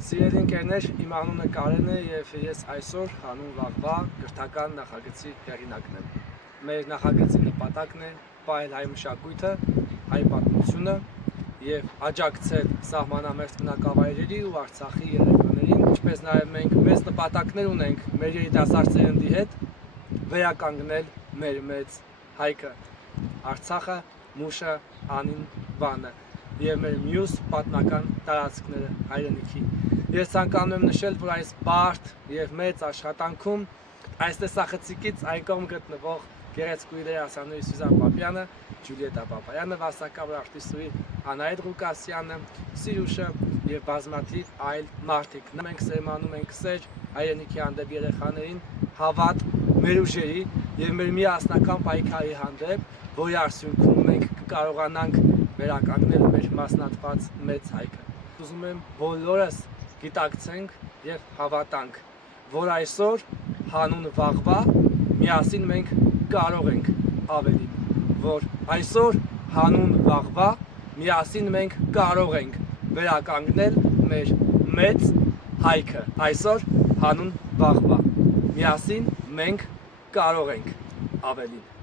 Սիրելի ընկերներ, իմ անունը Կարեն է և ես այսօր հանուն վաղվա կրթական նախագծի հեղինակն եմ։ Մեր նախագծի նպատակն է պահել հայ մշակույթը, հայ պատմությունը և աջակցել սահմանամերձ բնակավայրերի ու Արցախի երեխաներին, ինչպես նաև մենք մեծ նպատակներ ունենք մեր երիտասարդ սերնդի հետ վերականգնել մեր մեծ հայքը, Արցախը, մուշը, անին, բանը և մեր մյուս պատմական տարածքները հայրենիքի։ Ես ցանկանում եմ նշել, որ այս բարդ և մեծ աշխատանքում այս տեսախցիկից այն կողմ գտնվող գեղեցկուհի դերասանուհի Սյուզան Պապյանը, Ջուլիետա Պապայանը, վաստակավոր արտիստուհի Անահիտ Ղուկասյանը, Սիրուշը և բազմաթիվ այլ մարդիկ։ Մենք սերմանում ենք սեր հայրենիքի հանդեպ երեխաներին, հավատ մեր ուժերի և մեր միասնական պայքարի հանդեպ, որի արդյունքում մենք կկարողանանք վերականգնել մեր մասնատված մեծ հայքը։ Ուզում եմ բոլորս գիտակցենք և հավատանք, որ այսօր հանուն վաղվա միասին մենք կարող ենք ավելին, որ այսօր հանուն վաղվա միասին մենք կարող ենք վերականգնել մեր մեծ հայքը, այսօր հանուն վաղվա միասին մենք կարող ենք ավելին։